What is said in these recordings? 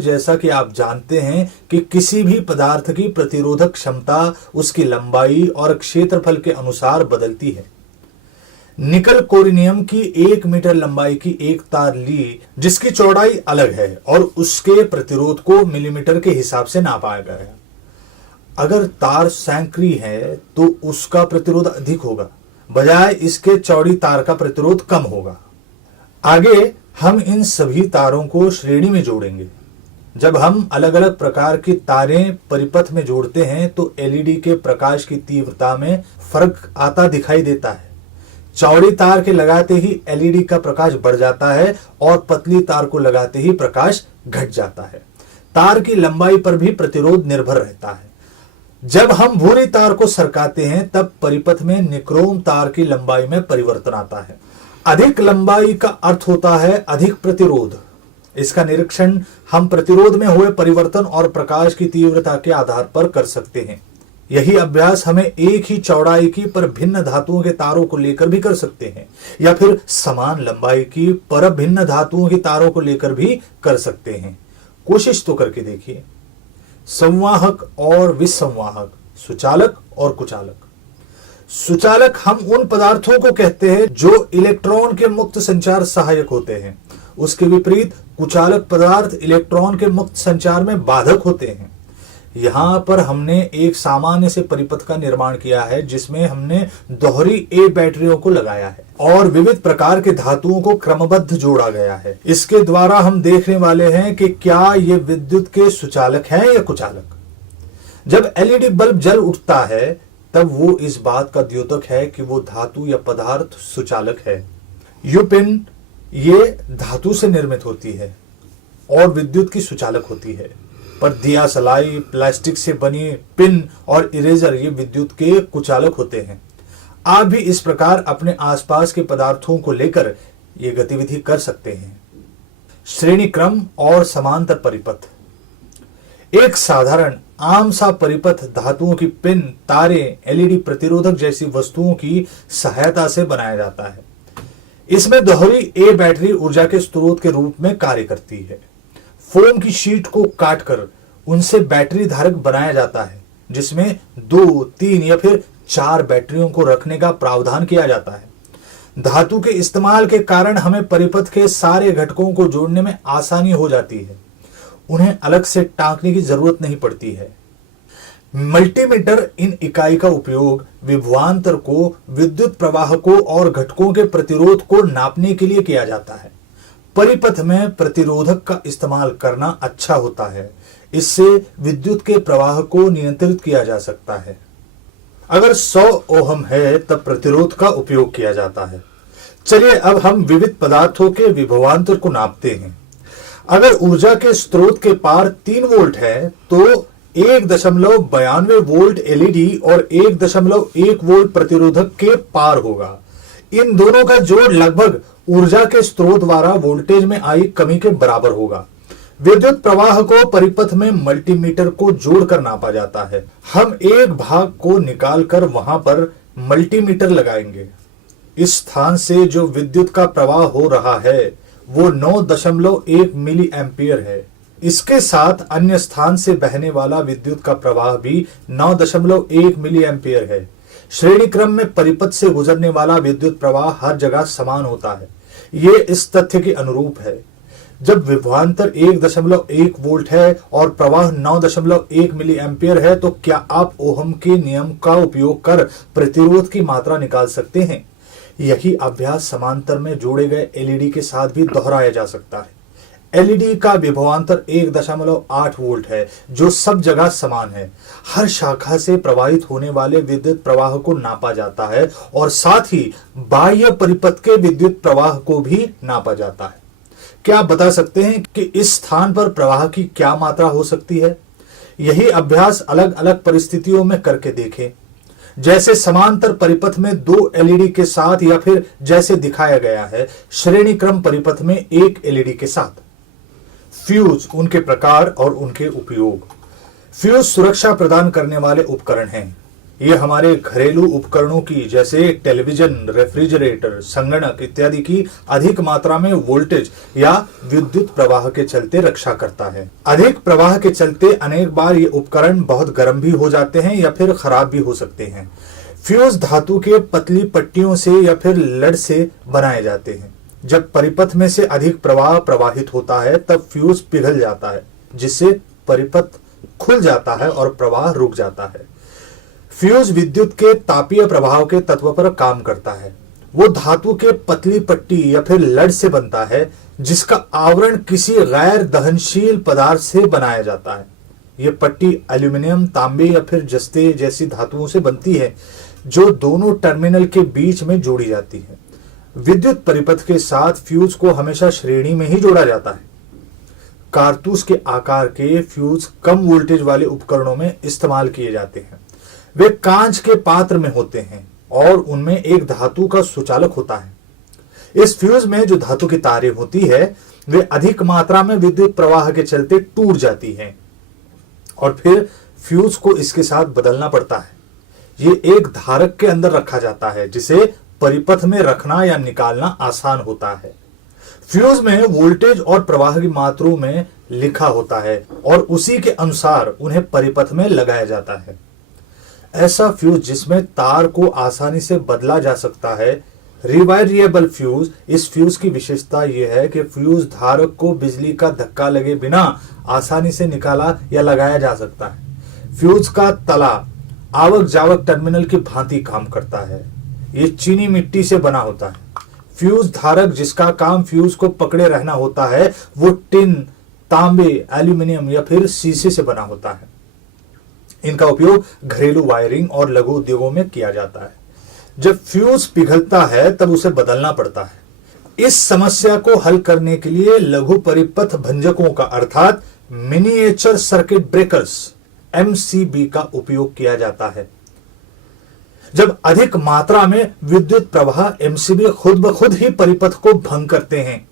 जैसा कि आप जानते हैं कि किसी भी पदार्थ की प्रतिरोधक क्षमता उसकी लंबाई और क्षेत्रफल के अनुसार बदलती है। निकल कोरिनियम की 1 मीटर लंबाई की एक तार ली जिसकी चौड़ाई अलग है और उसके प्रतिरोध को मिलीमीटर के हिसाब से नापा गया। अगर तार सैकड़ी है तो उसका प्रतिरोध अधिक होगा, बजाय इसके चौड़ी तार का प्रतिरोध कम होगा। आगे हम इन सभी तारों को श्रेणी में जोड़ेंगे। जब हम अलग अलग प्रकार की तारें परिपथ में जोड़ते हैं तो एलईडी के प्रकाश की तीव्रता में फर्क आता दिखाई देता है। चौड़ी तार के लगाते ही एलईडी का प्रकाश बढ़ जाता है और पतली तार को लगाते ही प्रकाश घट जाता है। तार की लंबाई पर भी प्रतिरोध निर्भर रहता है। जब हम भूरी तार को सरकाते हैं तब परिपथ में निक्रोम तार की लंबाई में परिवर्तन आता है। अधिक लंबाई का अर्थ होता है अधिक प्रतिरोध। इसका निरीक्षण हम प्रतिरोध में हुए परिवर्तन और प्रकाश की तीव्रता के आधार पर कर सकते हैं। यही अभ्यास हमें एक ही चौड़ाई की पर भिन्न धातुओं के तारों को लेकर भी कर सकते हैं, या फिर समान लंबाई की पर भिन्न धातुओं की तारों को लेकर भी कर सकते हैं। कोशिश तो करके देखिए। संवाहक और विसंवाहक, सुचालक और कुचालक। सुचालक हम उन पदार्थों को कहते हैं जो इलेक्ट्रॉन के मुक्त संचार सहायक होते हैं। उसके विपरीत कुचालक पदार्थ इलेक्ट्रॉन के मुक्त संचार में बाधक होते हैं। यहां पर हमने एक सामान्य से परिपथ का निर्माण किया है जिसमें हमने दोहरी ए बैटरियों को लगाया है और विविध प्रकार के धातुओं को क्रमबद्ध जोड़ा गया है। इसके द्वारा हम देखने वाले हैं कि क्या ये विद्युत के सुचालक हैं या कुचालक। जब एलईडी बल्ब जल उठता है तब वो इस बात का द्योतक है कि वो धातु या पदार्थ सुचालक है। यूपिन ये धातु से निर्मित होती है और विद्युत की सुचालक होती है, पर दिया सलाई, प्लास्टिक से बनी पिन और इरेजर ये विद्युत के कुचालक होते हैं। आप भी इस प्रकार अपने आसपास के पदार्थों को लेकर ये गतिविधि कर सकते हैं। श्रेणी क्रम और समांतर परिपथ। एक साधारण आम सा परिपथ धातुओं की पिन, तारें, एलईडी प्रतिरोधक जैसी वस्तुओं की सहायता से बनाया जाता है। इसमें दोहरी ए बैटरी ऊर्जा के स्रोत के रूप में कार्य करती है। फोम की शीट को काटकर उनसे बैटरी धारक बनाया जाता है जिसमें 2, 3 या फिर 4 बैटरियों को रखने का प्रावधान किया जाता है। धातु के इस्तेमाल के कारण हमें परिपथ के सारे घटकों को जोड़ने में आसानी हो जाती है। उन्हें अलग से टांकने की जरूरत नहीं पड़ती है। मल्टीमीटर इन इकाई का उपयोग विभवांतर को, विद्युत प्रवाह को और घटकों के प्रतिरोध को नापने के लिए किया जाता है। परिपथ में प्रतिरोधक का इस्तेमाल करना अच्छा होता है। इससे विद्युत के प्रवाह को नियंत्रित किया जा सकता है। अगर 100 ओहम है तब प्रतिरोध का उपयोग किया जाता है। चलिए अब हम विविध पदार्थों के विभवांतर को नापते हैं। अगर ऊर्जा के स्रोत के पार 3 वोल्ट है तो 1.92 वोल्ट एलईडी और 1.1 वोल्ट प्रतिरोधक के पार होगा। इन दोनों का जोड़ लगभग ऊर्जा के स्रोत द्वारा वोल्टेज में आई कमी के बराबर होगा। विद्युत प्रवाह को परिपथ में मल्टीमीटर को जोड़कर नापा जाता है। हम एक भाग को निकालकर वहां पर मल्टीमीटर लगाएंगे। इस स्थान से जो विद्युत का प्रवाह हो रहा है वो 9.1 मिली एम्पियर है। इसके साथ अन्य स्थान से बहने वाला विद्युत का प्रवाह भी 9.1 मिली एम्पियर है। श्रेणी क्रम में परिपथ से गुजरने वाला विद्युत प्रवाह हर जगह समान होता है। ये इस तथ्य के अनुरूप है। जब विभवांतर 1.1 वोल्ट है और प्रवाह 9.1 मिली एम्पियर है तो क्या आप ओहम के नियम का उपयोग कर प्रतिरोध की मात्रा निकाल सकते हैं। यही अभ्यास समांतर में जोड़े गए एलईडी के साथ भी दोहराया जा सकता है। एलईडी का विभवांतर 1.8 वोल्ट है जो सब जगह समान है। हर शाखा से प्रवाहित होने वाले विद्युत प्रवाह को नापा जाता है और साथ ही बाह्य परिपथ के विद्युत प्रवाह को भी नापा जाता है। क्या आप बता सकते हैं कि इस स्थान पर प्रवाह की क्या मात्रा हो सकती है। यही अभ्यास अलग अलग परिस्थितियों में करके देखें, जैसे समांतर परिपथ में 2 एलईडी के साथ या फिर जैसे दिखाया गया है श्रेणी क्रम परिपथ में 1 एलईडी के साथ। फ्यूज, उनके प्रकार और उनके उपयोग। फ्यूज सुरक्षा प्रदान करने वाले उपकरण हैं। ये हमारे घरेलू उपकरणों की जैसे टेलीविजन, रेफ्रिजरेटर, संगणक इत्यादि की अधिक मात्रा में वोल्टेज या विद्युत प्रवाह के चलते रक्षा करता है। अधिक प्रवाह के चलते अनेक बार ये उपकरण बहुत गर्म भी हो जाते हैं या फिर खराब भी हो सकते हैं। फ्यूज धातु के पतली पट्टियों से या फिर लड़ से बनाए जाते हैं। जब परिपथ में से अधिक प्रवाह प्रवाहित होता है तब फ्यूज पिघल जाता है, जिससे परिपथ खुल जाता है और प्रवाह रुक जाता है। फ्यूज विद्युत के तापीय प्रभाव के तत्व पर काम करता है। वो धातु के पतली पट्टी या फिर लड़ से बनता है जिसका आवरण किसी गैर दहनशील पदार्थ से बनाया जाता है। यह पट्टी एल्यूमिनियम, तांबे या फिर जस्ते जैसी धातुओं से बनती है जो दोनों टर्मिनल के बीच में जोड़ी जाती है। विद्युत परिपथ के साथ फ्यूज को हमेशा श्रेणी में ही जोड़ा जाता है। कारतूस के आकार के फ्यूज कम वोल्टेज वाले उपकरणों में इस्तेमाल किए जाते हैं। वे कांच के पात्र में होते हैं और उनमें एक धातु का सुचालक होता है। इस फ्यूज में जो धातु की तारें होती है वे अधिक मात्रा में विद्युत प्रवाह के चलते टूट जाती हैं और फिर फ्यूज को इसके साथ बदलना पड़ता है। ये एक धारक के अंदर रखा जाता है जिसे परिपथ में रखना या निकालना आसान होता है। फ्यूज में वोल्टेज और प्रवाह की मात्रा में लिखा होता है और उसी के अनुसार उन्हें परिपथ में लगाया जाता है। ऐसा फ्यूज जिसमें तार को आसानी से बदला जा सकता है, रिवायरिएबल फ्यूज। इस फ्यूज की विशेषता यह है कि फ्यूज धारक को बिजली का धक्का लगे बिना आसानी से निकाला या लगाया जा सकता है। फ्यूज का तला आवक जावक टर्मिनल की भांति काम करता है। ये चीनी मिट्टी से बना होता है। फ्यूज धारक जिसका काम फ्यूज को पकड़े रहना होता है वो टिन, तांबे, एल्यूमिनियम या फिर शीशे से बना होता है। इनका उपयोग घरेलू वायरिंग और लघु उद्योगों में किया जाता है। जब फ्यूज पिघलता है तब उसे बदलना पड़ता है। इस समस्या को हल करने के लिए लघु परिपथ भंजकों का अर्थात मिनिएचर सर्किट ब्रेकर्स एमसीबी का उपयोग किया जाता है। जब अधिक मात्रा में विद्युत प्रवाह एमसीबी खुद ब खुद ही परिपथ को भंग करते हैं।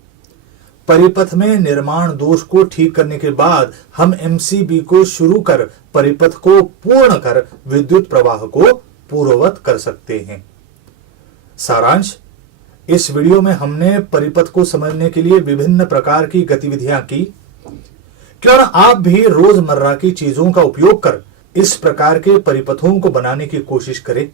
परिपथ में निर्माण दोष को ठीक करने के बाद हम एमसीबी को शुरू कर परिपथ को पूर्ण कर विद्युत प्रवाह को पूर्ववत कर सकते हैं। सारांश, इस वीडियो में हमने परिपथ को समझने के लिए विभिन्न प्रकार की गतिविधियां की। क्यों न आप भी रोजमर्रा की चीजों का उपयोग कर इस प्रकार के परिपथों को बनाने की कोशिश करें।